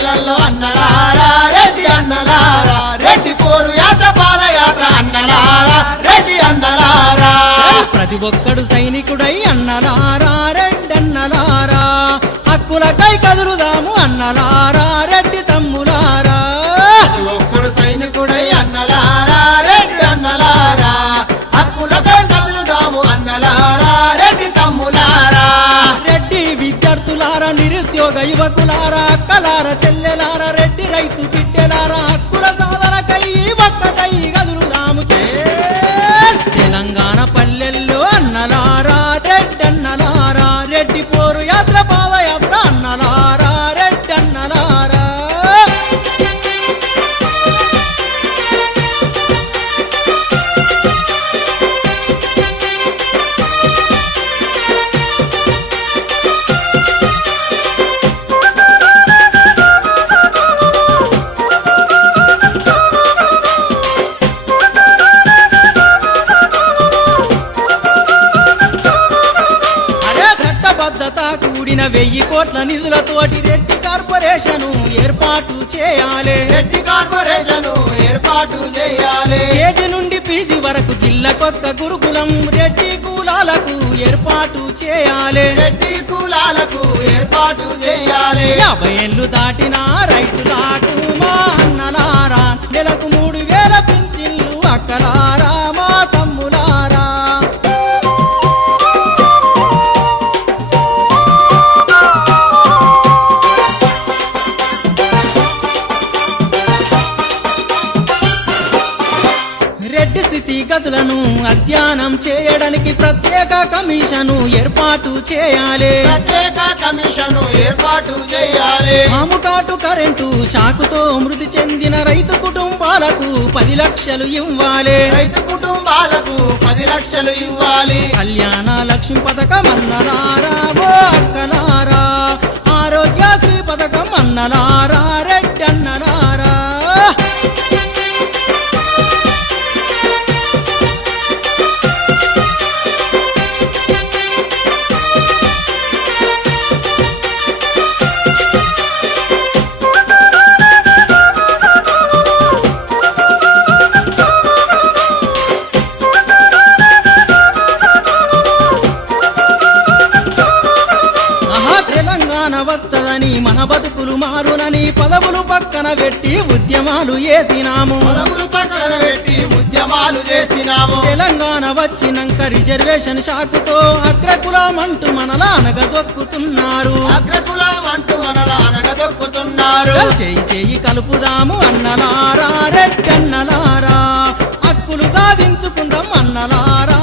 పల్లెలలో అన్నలారా రెడ్డి అన్నలారా రెడ్డి పోరు యాత్ర పాదయాత్ర అన్నలారా రెడ్డి అన్నలారా. ప్రతి ఒక్కడు సైనికుడై అన్నలారా రెడ్డి అన్నలారా హక్కులకై కదురుదాము అన్నలారా. నిరుద్యోగ యువకులారా కలార చెల్లెలారా రెడ్డి రైతు బిడ్డలారా. కోట్ల నిధులతోటి రెడ్డి కార్పొరేషను ఏర్పాటు చేయాలి. రెడ్డి కార్పొరేషన్ ఏర్పాటు చేయాలి. కేజీ నుండి పీజీ వరకు జిల్లాకొక్క గురుకులం రెడ్డి కులాలకు ఏర్పాటు చేయాలి. రెడ్డి కులాలకు ఏర్పాటు చేయాలి. యాభై ఏళ్ళు దాటిన రైతులకు స్థితిగతులను అధ్యయనం చేయడానికి ప్రత్యేక కమిషను ఏర్పాటు చేయాలి. ప్రత్యేక కమిషన్ ఏర్పాటు చేయాలి. ఆముకాటు కరెంటు షాకుతో మృతి చెందిన రైతు కుటుంబాలకు పది లక్షలు ఇవ్వాలి. రైతు కుటుంబాలకు పది లక్షలు ఇవ్వాలి. కళ్యాణ లక్ష్మి పథకం అన్నలారా వస్తదని మన బతుకులు మారునని పదవులు పక్కన పెట్టి ఉద్యమాలు చేసినాము పదవులు పక్కన పెట్టి ఉద్యమాలు చేసినాము. తెలంగాణ వచ్చినాక రిజర్వేషన్ షాకుతో అగ్రకులం అంటూ మనలా అనగదొక్కుతున్నారు. అగ్రకులం అంటూ మనలా అనగదొక్కుతున్నారు. చేయి చేయి కలుపుదాము అన్నలారా రెడ్డన్నలారా హక్కులు సాధించుకుందాం అన్నలారా.